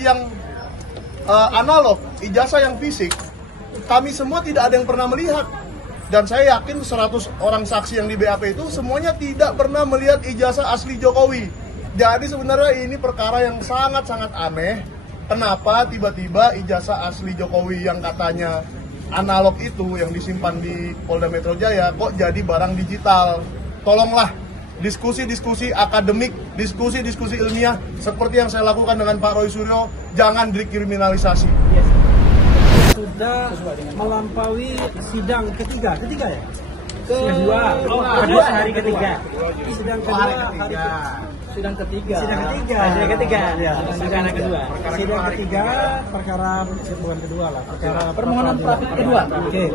yang analog, ijazah yang fisik, kami semua tidak ada yang pernah melihat. Dan saya yakin 100 orang saksi yang di BAP itu semuanya tidak pernah melihat ijazah asli Jokowi. Jadi sebenarnya ini perkara yang sangat-sangat aneh. Kenapa tiba-tiba ijazah asli Jokowi yang katanya analog itu yang disimpan di Polda Metro Jaya kok jadi barang digital? Tolonglah diskusi-diskusi akademik, diskusi-diskusi ilmiah seperti yang saya lakukan dengan Pak Roy Suryo, jangan dikriminalisasi. Sudah melampaui sidang ketiga ya? Kedua hari ketiga. Sidang kedua hari Sidang ketiga. Ya, Sidang kedua. Sidang ketiga perkara bukan kedua lah, perkara Permohonan pra kedua. Oke.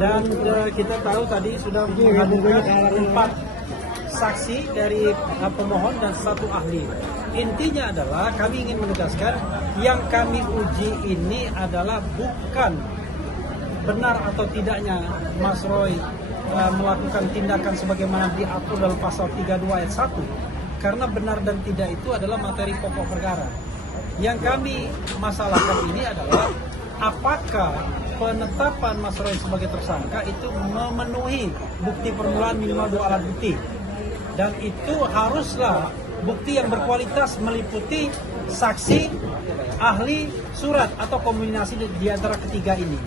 Dan kita tahu tadi sudah menghadirkan 4 saksi dari pemohon dan 1 ahli. Intinya adalah kami ingin menegaskan yang kami uji ini adalah bukan benar atau tidaknya Mas Roy melakukan tindakan sebagaimana diatur dalam pasal 32 ayat 1. Karena benar dan tidak itu adalah materi pokok perkara. Yang kami masalahkan ini adalah apakah penetapan Mas Roy sebagai tersangka itu memenuhi bukti permulaan minimal 2 alat bukti. Dan itu haruslah bukti yang berkualitas meliputi saksi, ahli, surat atau kombinasi di antara ketiga ini.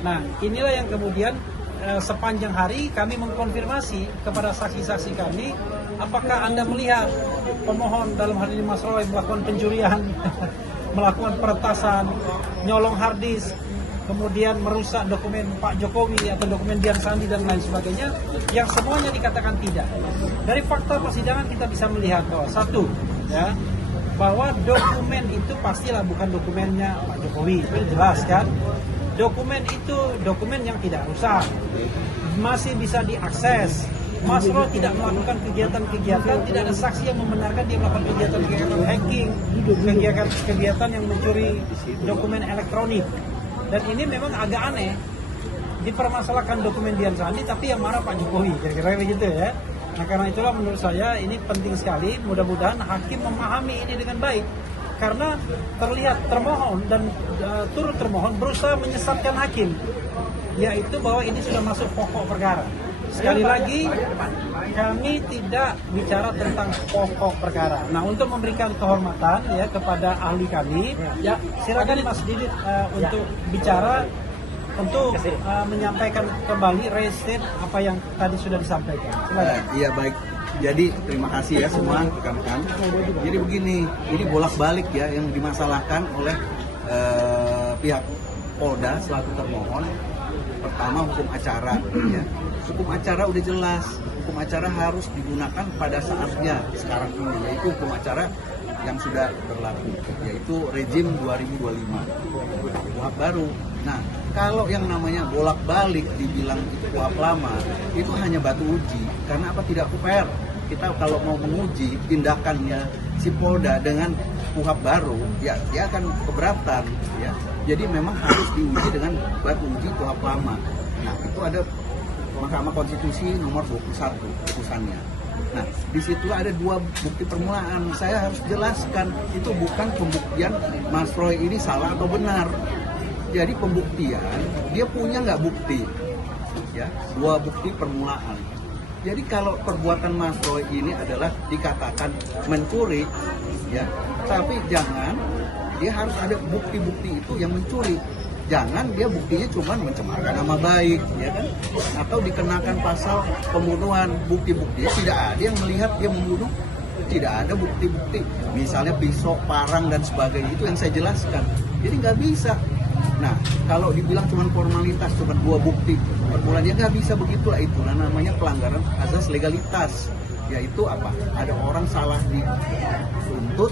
Nah, inilah yang kemudian sepanjang hari kami mengkonfirmasi kepada saksi-saksi kami, apakah Anda melihat pemohon dalam hal ini Mas Roy melakukan pencurian, melakukan peretasan, nyolong harddisk, kemudian merusak dokumen Pak Jokowi atau dokumen Dian Sandi dan lain sebagainya, yang semuanya dikatakan tidak. Dari fakta persidangan kita bisa melihat bahwa satu, ya, bahwa dokumen itu pastilah bukan dokumennya Pak Jokowi, itu jelas kan. Dokumen itu dokumen yang tidak rusak, masih bisa diakses. Mas Roy tidak melakukan kegiatan-kegiatan, tidak ada saksi yang membenarkan dia melakukan kegiatan-kegiatan hacking, kegiatan yang mencuri dokumen elektronik. Dan ini memang agak aneh, dipermasalahkan dokumen Dian Sandi tapi yang marah Pak Jokowi, kira-kira begitu ya. Nah, karena itulah menurut saya ini penting sekali, mudah-mudahan hakim memahami ini dengan baik. Karena terlihat termohon dan turut termohon berusaha menyesatkan hakim, yaitu bahwa ini sudah masuk pokok perkara. Sekali lagi, kami tidak bicara tentang pokok perkara. Nah, untuk memberikan kehormatan ya kepada ahli kami, ya silakan Mas Didit untuk bicara, untuk menyampaikan kembali restate apa yang tadi sudah disampaikan. Iya baik. Jadi terima kasih ya semua rekan-rekan. Jadi begini, ini bolak-balik ya yang dimasalahkan oleh pihak Polda selaku termohon. Pertama hukum acara, ya. Hukum acara udah jelas. Hukum acara harus digunakan pada saatnya sekarang ini, yaitu hukum acara yang sudah berlaku, yaitu rezim 2025 KUHP baru. Nah, kalau yang namanya bolak-balik dibilang itu KUHP lama, itu hanya batu uji. Karena apa? Tidak fair. Kita kalau mau menguji tindakannya si Polda dengan KUHP baru, ya dia akan keberatan, ya. Jadi memang harus diuji dengan batu uji KUHP lama. Nah, itu ada Mahkamah Konstitusi nomor 21 putusannya. Nah, di situ ada 2 bukti permulaan. Saya harus jelaskan itu bukan pembuktian Mas Roy ini salah atau benar. Jadi pembuktian dia punya nggak bukti, ya 2 bukti permulaan. Jadi kalau perbuatan Mas Roy ini adalah dikatakan mencuri, ya, tapi jangan dia harus ada bukti-bukti itu yang mencuri. Jangan dia buktinya cuma mencemarkan nama baik, ya kan? Atau dikenakan pasal pembunuhan, bukti-buktinya tidak ada yang melihat dia membunuh, tidak ada bukti-bukti. Misalnya pisau, parang dan sebagainya, itu yang saya jelaskan. Jadi nggak bisa. Nah, kalau dibilang cuma formalitas, cuma 2 bukti permulaan, ya nggak bisa begitulah itu. Nah, namanya pelanggaran azas legalitas. Yaitu apa? Ada orang salah dituntut,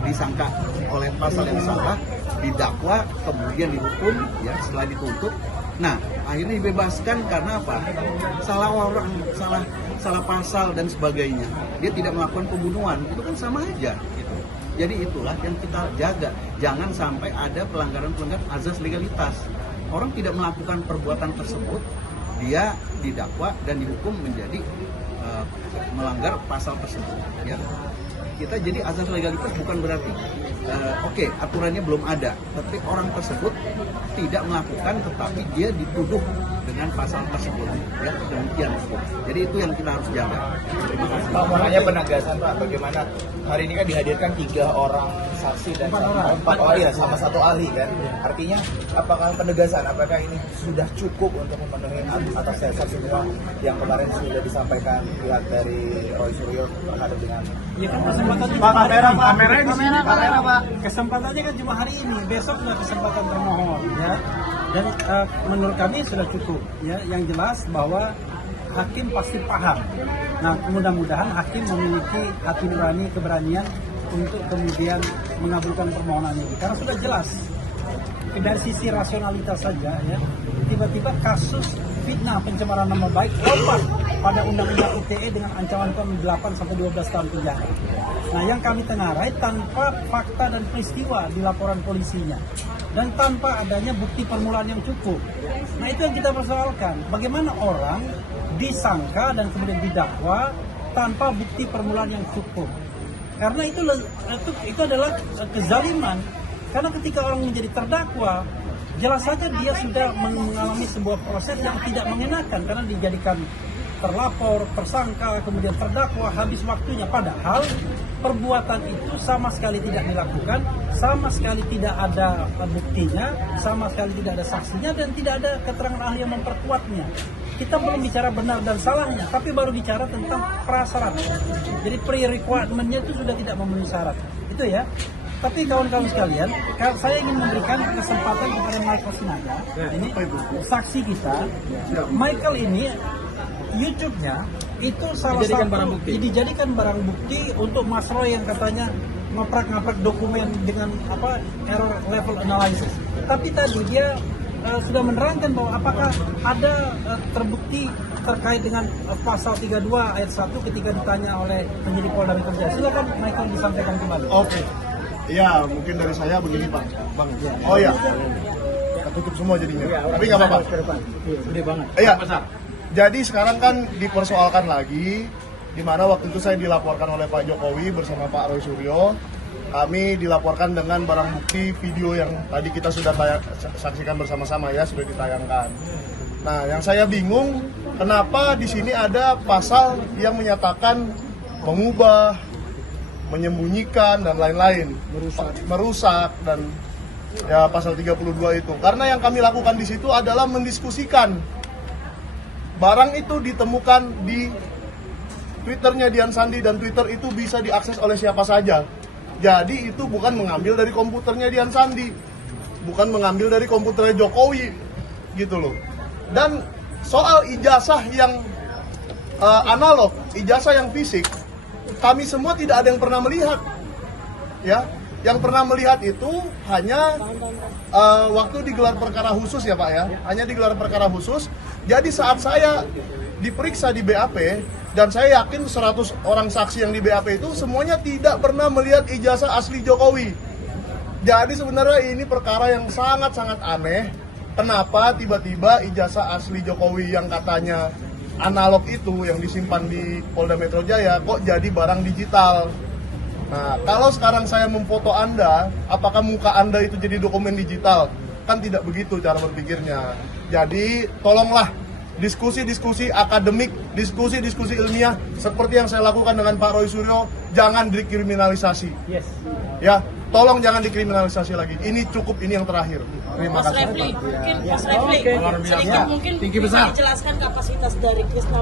disangka oleh pasal yang salah, didakwa, kemudian dihukum, ya setelah dituntut. Nah, akhirnya dibebaskan karena apa? Salah orang, salah pasal dan sebagainya. Dia tidak melakukan pembunuhan, itu kan sama aja. Gitu. Jadi itulah yang kita jaga. Jangan sampai ada pelanggaran-pelanggaran azas legalitas. Orang tidak melakukan perbuatan tersebut, dia didakwa dan dihukum menjadi melanggar pasal tersebut. Ya. kita jadi azas legalitas bukan berarti oke, aturannya belum ada, tapi orang tersebut tidak melakukan tetapi dia dituduh dengan pasal tersebut, ya demikian. Jadi itu yang kita harus jaga. Terima kasih. Pak, makanya penegasan Pak, bagaimana hari ini kan dihadirkan 3 orang saksi dan 4 orang ya sama 1 ahli kan. Artinya apakah penegasan, apakah ini sudah cukup untuk memenuhi atas dasar semua yang kemarin sudah disampaikan pihak dari Roy Suryo terhadap dengan Ya kan kesempatannya Pak, cuma hari kamera, ini. Pak, kameranya di sini, kamera, Pak. Kesempatannya kan cuma hari ini, besok nggak kesempatan termohon ya. Dan menurut kami sudah cukup ya. Yang jelas bahwa hakim pasti paham. Nah, mudah-mudahan hakim memiliki hati nurani, keberanian untuk kemudian mengabulkan permohonan ini. Karena sudah jelas dari sisi rasionalitas saja ya, tiba-tiba kasus fitnah pencemaran nama baik lompat pada Undang-Undang ITE dengan ancaman hukuman 8 sampai 12 tahun penjara. Nah, yang kami tengarai tanpa fakta dan peristiwa di laporan polisinya dan tanpa adanya bukti permulaan yang cukup. Nah, itu yang kita persoalkan. Bagaimana orang disangka dan kemudian didakwa tanpa bukti permulaan yang cukup? Karena itu adalah kezaliman. Karena ketika orang menjadi terdakwa, jelas saja dia sudah mengalami sebuah proses yang tidak mengenakan karena dijadikan terlapor, tersangka, kemudian terdakwa, habis waktunya. Padahal perbuatan itu sama sekali tidak dilakukan, sama sekali tidak ada buktinya, sama sekali tidak ada saksinya, dan tidak ada keterangan ahli yang memperkuatnya. Kita belum bicara benar dan salahnya, tapi baru bicara tentang prasyarat. Jadi pre-requirement-nya itu sudah tidak memenuhi syarat. Itu ya. Tapi kawan-kawan sekalian, saya ingin memberikan kesempatan kepada Michael Sinaga. Ini saksi kita. Michael ini YouTube-nya itu salah satu dijadikan barang bukti untuk Mas Roy yang katanya ngaprak-ngaprak dokumen dengan error level analysis. Tapi tadi dia sudah menerangkan bahwa apakah ada terbukti terkait dengan pasal 32 ayat 1 ketika ditanya oleh penyidik Polda Metro Jaya. Silakan Michael disampaikan kembali. Oke. Ya, mungkin dari saya begini Pak. Bang. Oh ya. Kita tutup semua jadinya. Tapi nggak apa-apa. Gede banget. Iya. Jadi sekarang kan dipersoalkan lagi, di mana waktu itu saya dilaporkan oleh Pak Jokowi bersama Pak Roy Suryo. Kami dilaporkan dengan barang bukti video yang tadi kita sudah saksikan bersama-sama ya, sudah ditayangkan. Nah, yang saya bingung, kenapa di sini ada pasal yang menyatakan mengubah, menyembunyikan dan lain-lain, merusak dan ya pasal 32 itu. Karena yang kami lakukan di situ adalah mendiskusikan. Barang itu ditemukan di Twitternya Dian Sandi dan Twitter itu bisa diakses oleh siapa saja. Jadi itu bukan mengambil dari komputernya Dian Sandi, bukan mengambil dari komputernya Jokowi, gitu loh. Dan soal ijazah yang analog, ijazah yang fisik, kami semua tidak ada yang pernah melihat, ya. Yang pernah melihat itu hanya waktu digelar perkara khusus ya Pak ya, hanya digelar perkara khusus. Jadi saat saya diperiksa di BAP, dan saya yakin 100 orang saksi yang di BAP itu semuanya tidak pernah melihat ijazah asli Jokowi. Jadi sebenarnya ini perkara yang sangat-sangat aneh. Kenapa tiba-tiba ijazah asli Jokowi yang katanya analog itu yang disimpan di Polda Metro Jaya kok jadi barang digital? Nah, kalau sekarang saya memfoto Anda, apakah muka Anda itu jadi dokumen digital? Kan tidak begitu cara berpikirnya. Jadi, tolonglah diskusi-diskusi akademik, diskusi-diskusi ilmiah seperti yang saya lakukan dengan Pak Roy Suryo, jangan dikriminalisasi. Yes. Ya, tolong jangan dikriminalisasi lagi. Ini cukup, ini yang terakhir. Terima Mas kasih. Refli, Mas Refli, sedikit mungkin Tinggi bisa besar. dijelaskan kapasitas dari Krisna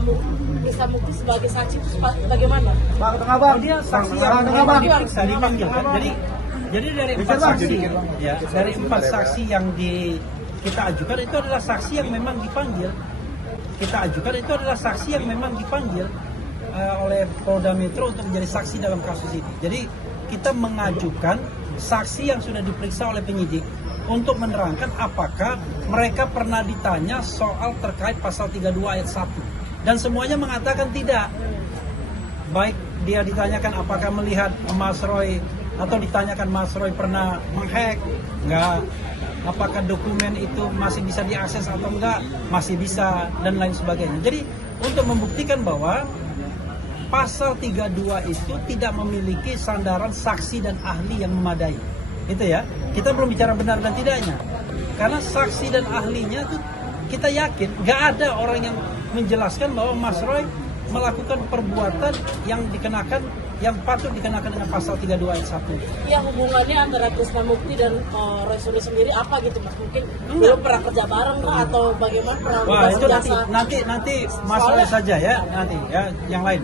Mukti sebagai saksi itu bagaimana? Oh, dia saksi yang diperiksa, dipanggil kan. Jadi dari 4 saksi, ya, dari 4 saksi yang kita ajukan itu adalah saksi yang memang dipanggil. Oleh Polda Metro untuk menjadi saksi dalam kasus ini. Jadi kita mengajukan saksi yang sudah diperiksa oleh penyidik untuk menerangkan apakah mereka pernah ditanya soal terkait pasal 32 ayat 1. Dan semuanya mengatakan tidak. Baik dia ditanyakan apakah melihat Mas Roy, atau ditanyakan Mas Roy pernah menghack, enggak. Apakah dokumen itu masih bisa diakses atau enggak, masih bisa, dan lain sebagainya. Jadi untuk membuktikan bahwa pasal 32 itu tidak memiliki sandaran saksi dan ahli yang memadai. Itu ya. Kita belum bicara benar dan tidaknya. Karena saksi dan ahlinya itu kita yakin nggak ada orang yang menjelaskan bahwa Mas Roy melakukan perbuatan yang patut dikenakan dengan pasal 32 ayat 1. Ya, hubungannya antara Krisnamukti dan Roy Suryo sendiri apa gitu Mas? Mungkin belum pernah kerja bareng kah atau bagaimana? Pernah Wah, itu jasa? nanti Mas Roy saja ya, nanti ya yang lain.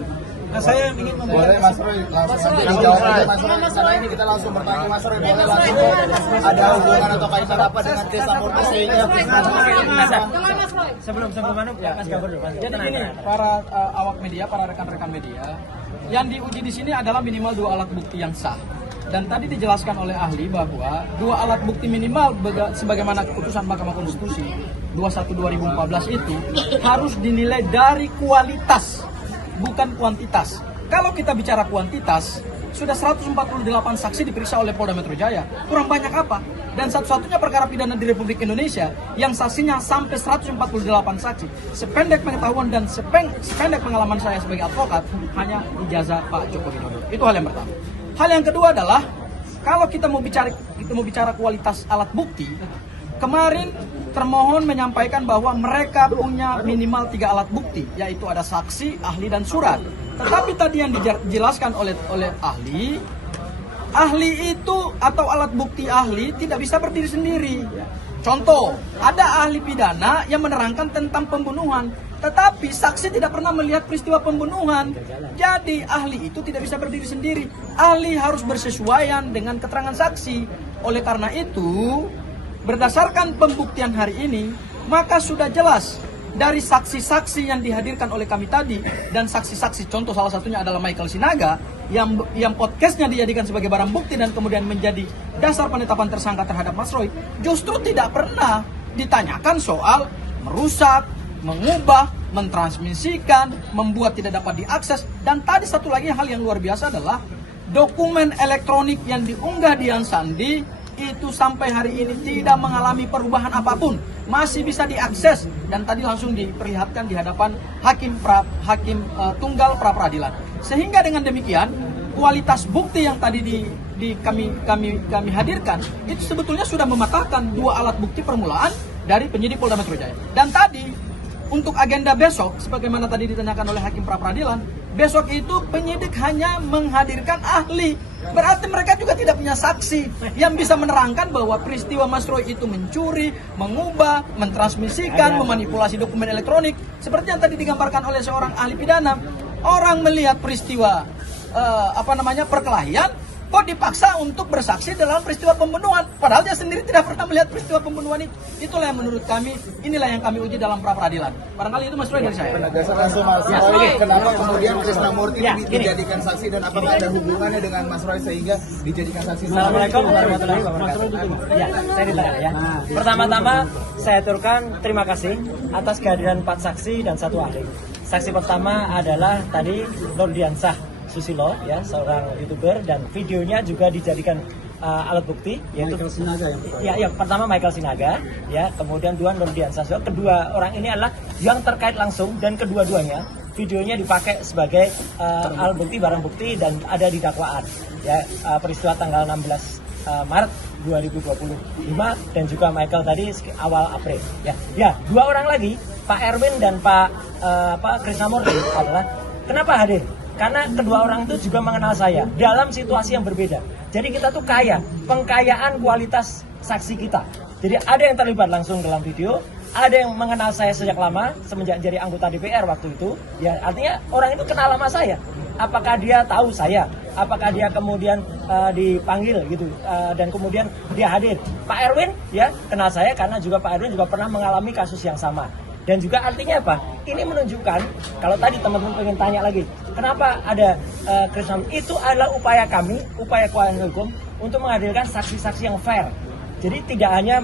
Nah, saya ingin Boleh memberikan Mas Roy langsung nanti dijawab aja Mas Roy. Karena ini kita langsung bertanya Mas Roy, boleh langsung ada hubungan atau kaitan apa dengan Krisnamurti sehingga Jangan Mas Roy. Sebelum Manu, Mas Gabor dulu. Jadi gini, para awak media, para rekan-rekan media, yang diuji di sini adalah minimal 2 alat bukti yang sah. Dan tadi dijelaskan oleh ahli bahwa 2 alat bukti minimal sebagaimana keputusan Mahkamah Konstitusi 21/2014 itu harus dinilai dari kualitas, bukan kuantitas. Kalau kita bicara kuantitas, sudah 148 saksi diperiksa oleh Polda Metro Jaya. Kurang banyak apa? Dan satu-satunya perkara pidana di Republik Indonesia yang saksinya sampai 148 saksi. Sependek pengetahuan dan sependek pengalaman saya sebagai advokat, hanya ijazah Pak Joko Widodo. Itu hal yang pertama. Hal yang kedua adalah, kalau kita mau bicara kualitas alat bukti, kemarin termohon menyampaikan bahwa mereka punya minimal 3 alat bukti, yaitu ada saksi, ahli, dan surat. Tetapi tadi yang dijelaskan oleh ahli itu atau alat bukti ahli tidak bisa berdiri sendiri. Contoh, ada ahli pidana yang menerangkan tentang pembunuhan, tetapi saksi tidak pernah melihat peristiwa pembunuhan. Jadi ahli itu tidak bisa berdiri sendiri. Ahli harus bersesuaian dengan keterangan saksi. Oleh karena itu, berdasarkan pembuktian hari ini, maka sudah jelas dari saksi-saksi yang dihadirkan oleh kami tadi dan saksi-saksi, contoh salah satunya adalah Michael Sinaga yang podcastnya dijadikan sebagai barang bukti dan kemudian menjadi dasar penetapan tersangka terhadap Mas Roy, justru tidak pernah ditanyakan soal merusak, mengubah, mentransmisikan, membuat tidak dapat diakses. Dan tadi satu lagi hal yang luar biasa adalah dokumen elektronik yang diunggah Dian Sandi itu sampai hari ini tidak mengalami perubahan apapun, masih bisa diakses dan tadi langsung diperlihatkan di hadapan hakim tunggal pra peradilan. Sehingga dengan demikian kualitas bukti yang tadi kami hadirkan itu sebetulnya sudah mematahkan 2 alat bukti permulaan dari penyidik Polda Metro Jaya. Dan tadi untuk agenda besok, sebagaimana tadi ditanyakan oleh hakim pra peradilan, besok itu penyidik hanya menghadirkan ahli. Berarti mereka juga tidak punya saksi yang bisa menerangkan bahwa peristiwa Mas Roy itu mencuri, mengubah, mentransmisikan, memanipulasi dokumen elektronik. Seperti yang tadi digambarkan oleh seorang ahli pidana. Orang melihat peristiwa perkelahian, kok dipaksa untuk bersaksi dalam peristiwa pembunuhan, padahal dia sendiri tidak pernah melihat peristiwa pembunuhan itu. Itulah yang menurut kami, inilah yang kami uji dalam pra peradilan. Barangkali itu Mas Roy dari saya. penegasan langsung Mas Roy, kenapa kemudian Krisnamurti dijadikan saksi dan apakah ada hubungannya dengan Mas Roy sehingga dijadikan saksi? Assalamualaikum warahmatullahi wabarakatuh. Ya, saya ditanya ya. Pertama-tama saya aturkan terima kasih atas kehadiran 4 saksi dan 1 ahli. Saksi pertama adalah tadi Nurdiansah Susilo, ya, seorang YouTuber, dan videonya juga dijadikan alat bukti, yaitu Michael Sinaga yang pertama Michael Sinaga, ya, kemudian Nurdiansah Susilo. Kedua orang ini adalah yang terkait langsung dan kedua-duanya videonya dipakai sebagai alat bukti, barang bukti, dan ada di dakwaan, ya, peristiwa tanggal 16 Maret 2025 dan juga Michael tadi awal April, ya. Ya, 2 orang lagi, Pak Erwin dan Pak Krisnamurti adalah kenapa hadir? Karena kedua orang itu juga mengenal saya dalam situasi yang berbeda. Jadi kita tuh kaya, pengkayaan kualitas saksi kita. Jadi ada yang terlibat langsung dalam video, ada yang mengenal saya sejak lama, semenjak jadi anggota DPR waktu itu. Ya, artinya orang itu kenal sama saya. Apakah dia tahu saya? Apakah dia kemudian dipanggil gitu dan kemudian dia hadir? Pak Erwin ya kenal saya karena juga Pak Erwin juga pernah mengalami kasus yang sama. Dan juga artinya apa? Ini menunjukkan, kalau tadi teman-teman pengen tanya lagi, kenapa ada Krisnamurti? Itu adalah upaya kami, upaya kuasa hukum untuk menghadirkan saksi-saksi yang fair. Jadi tidak hanya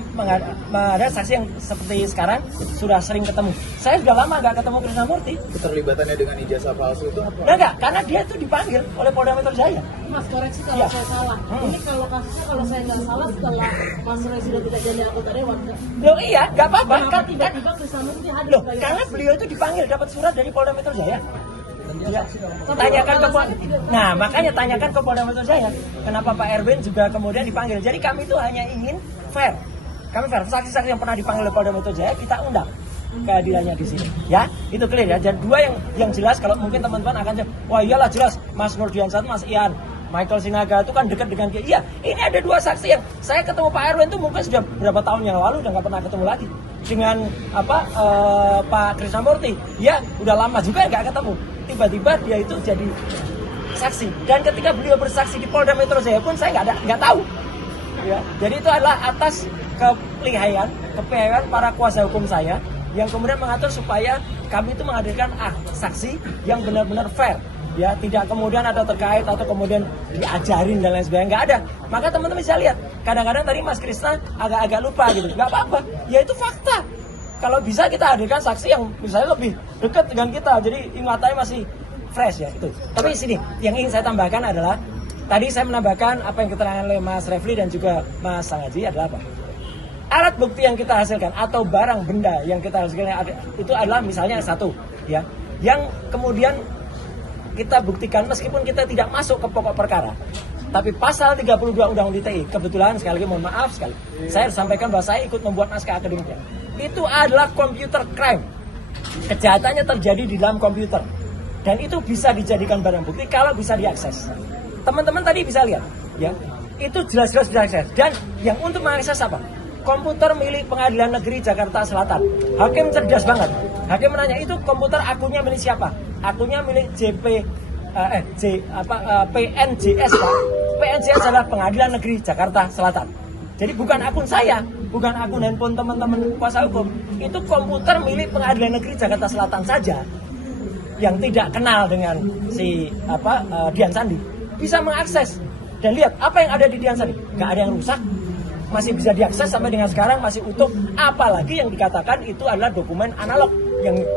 ada saksi yang seperti sekarang sudah sering ketemu. Saya sudah lama nggak ketemu Krisnamurti. Keterlibatannya dengan ijazah palsu itu apa? Nah, enggak, karena dia itu dipanggil oleh Polda Metro Jaya. Mas, koreksi kalau saya salah. Ini kalau kasusnya, kalau saya nggak salah, setelah Mas Roy sudah tidak jadi anggota dewan. Loh iya, nggak apa-apa. Kenapa tiba-tiba Krisnamurti hadir? Loh, karena beliau itu dipanggil dapat surat dari Polda Metro Jaya. Ya, tanyakan ke Nah, makanya tanyakan ke Polda Metro Jaya. Kenapa Pak Erwin juga kemudian dipanggil? Jadi kami itu hanya ingin fair. Kami fair. Saksi-saksi yang pernah dipanggil oleh Polda Metro Jaya kita undang kehadirannya di sini. Ya, itu clear ya. Dan dua yang jelas kalau mungkin teman-teman akan jawab, wah iyalah jelas Mas Nurdiansyah, Mas Ian, Michael Sinaga itu kan dekat dengan dia. Iya, ini ada dua saksi yang saya ketemu Pak Erwin itu mungkin sudah berapa tahun yang lalu udah nggak pernah ketemu lagi. Dengan Pak Krisnamurti, ya udah lama juga nggak ketemu. Tiba-tiba dia itu jadi saksi. Dan ketika beliau bersaksi di Polda Metro Jaya pun saya nggak tahu. Ya, jadi itu adalah atas kepelihayan para kuasa hukum saya yang kemudian mengatur supaya kami itu menghadirkan saksi yang benar-benar fair. Ya, tidak kemudian ada terkait atau kemudian diajarin dan lain sebagainya, nggak ada. Maka teman-teman bisa lihat, kadang-kadang tadi Mas Krisna agak lupa gitu, nggak apa-apa, ya itu fakta. Kalau bisa kita hadirkan saksi yang misalnya lebih dekat dengan kita, jadi ingatannya masih fresh ya itu. Tapi sini, yang ingin saya tambahkan adalah, tadi saya menambahkan apa yang keterangan oleh Mas Refli dan juga Mas Sangaji adalah apa? Alat bukti yang kita hasilkan atau barang benda yang kita hasilkan itu adalah misalnya satu, ya, yang kemudian kita buktikan meskipun kita tidak masuk ke pokok perkara. Tapi pasal 32 Undang-Undang ITE, kebetulan sekali lagi mohon maaf sekali, saya harus sampaikan bahwa saya ikut membuat naskah akademiknya. Itu adalah computer crime. Kejahatannya terjadi di dalam komputer. Dan itu bisa dijadikan barang bukti kalau bisa diakses. Teman-teman tadi bisa lihat, ya. Itu jelas-jelas bisa diakses. Dan yang untuk mengakses apa? Komputer milik Pengadilan Negeri Jakarta Selatan. Hakim cerdas banget. Hakim menanya, itu komputer akunnya milik siapa? Akunnya milik PNJS, Pak. PNJS adalah Pengadilan Negeri Jakarta Selatan. Jadi bukan akun saya, bukan akun handphone teman-teman kuasa hukum. Itu komputer milik Pengadilan Negeri Jakarta Selatan saja yang tidak kenal dengan si Dian Sandi bisa mengakses dan lihat apa yang ada di Dian Sandi. Nggak ada yang rusak, masih bisa diakses sampai dengan sekarang, masih utuh. Apalagi yang dikatakan itu adalah dokumen analog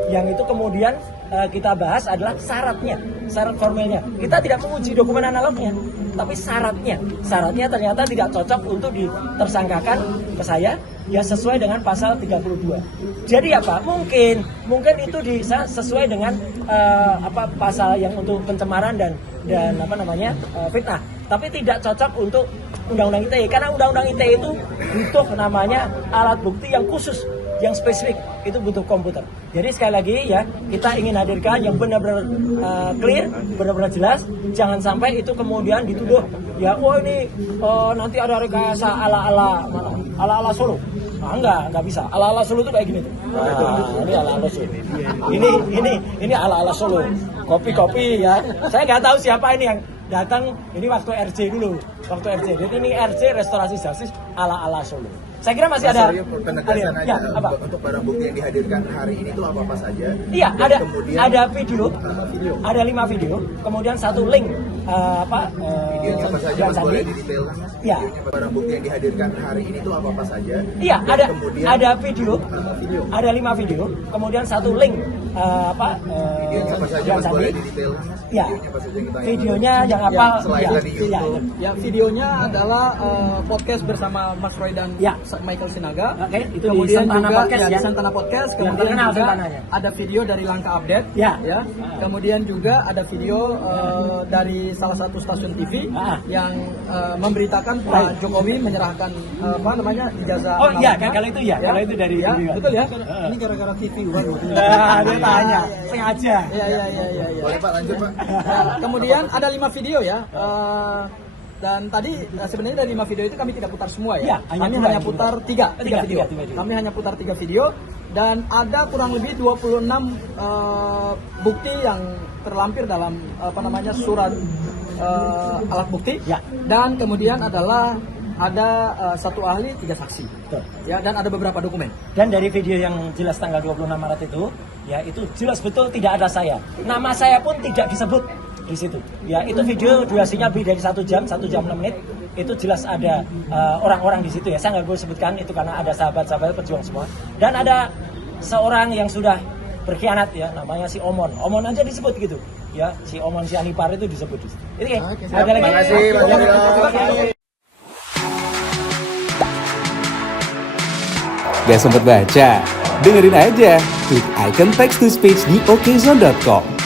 yang itu kemudian kita bahas adalah syaratnya, syarat formilnya. Kita tidak menguji dokumen analognya, tapi syaratnya ternyata tidak cocok untuk ditersangkakan ke saya, ya sesuai dengan pasal 32. Jadi apa? Mungkin itu sesuai dengan pasal yang untuk pencemaran dan fitnah, tapi tidak cocok untuk Undang-Undang ITE, karena Undang-Undang ITE itu butuh namanya alat bukti yang khusus, yang spesifik, itu butuh komputer. Jadi sekali lagi ya, kita ingin hadirkan yang benar-benar clear, benar-benar jelas. Jangan sampai itu kemudian dituduh, ya ini nanti ada rekayasa ala-ala Solo. Enggak bisa. Ala-ala Solo itu kayak gini tuh. Ini ala-ala Solo. Ini ala-ala Solo. Kopi-kopi ya. Saya nggak tahu siapa ini yang datang, ini waktu RJ dulu. Jadi ini RJ Restorasi Justice ala-ala Solo. Saya kira masih ada penegasan aja, apa? Untuk barang bukti yang dihadirkan hari ini itu apa saja? Iya, ada video, ada 5 video, kemudian 1 link videonya apa saja, Mas, boleh didetailkan, Mas? Iya. Barang bukti yang dihadirkan hari ini itu apa saja? Iya, ada video, ada 5 video, kemudian 1 link videonya apa saja, Mas, boleh didetailkan, Mas? Iya. Videonya yang apa? Selain dari YouTube. Ya, videonya adalah podcast bersama Mas Roy dan Michael Sinaga. Oke, itu kemudian di Santana juga Podcast ya. Di Santana Podcast. Yang Kemudian terkenal juga Santananya. ada video dari Langkah Update. Ya. Kemudian juga ada video dari salah satu stasiun TV yang memberitakan Pak Jokowi menyerahkan ijazah. Oh iya, kalau itu ya, kalau itu dari ya, TV. betul ya. Ini gara-gara TV udah Dia tanya, sengaja. Iya. Boleh Pak, lanjut Pak. Kemudian ada 5 video ya. Dan tadi sebenarnya dari 5 video itu kami tidak putar semua ya. Kami hanya putar 3 video. Kami hanya putar 3 video dan ada kurang lebih 26 bukti yang terlampir dalam surat alat bukti. Dan kemudian adalah ada 1 ahli, 3 saksi. Betul. Ya, dan ada beberapa dokumen. Dan dari video yang jelas tanggal 26 Maret itu, ya itu jelas betul tidak ada saya. Nama saya pun tidak disebut di situ. Ya, itu video durasinya lebih dari 1 jam 6 menit. Itu jelas ada orang-orang di situ ya. Saya nggak boleh sebutkan itu karena ada sahabat-sahabat pejuang semua. Dan ada seorang yang sudah berkhianat ya, namanya si Omon. Omon aja disebut gitu. Ya, si Omon si Anipar itu disebut. Itu ya. Ada lagi. Terima kasih, Pak Jokowi. Gak sempet baca? Dengerin aja, klik icon text to speech di okezone.com.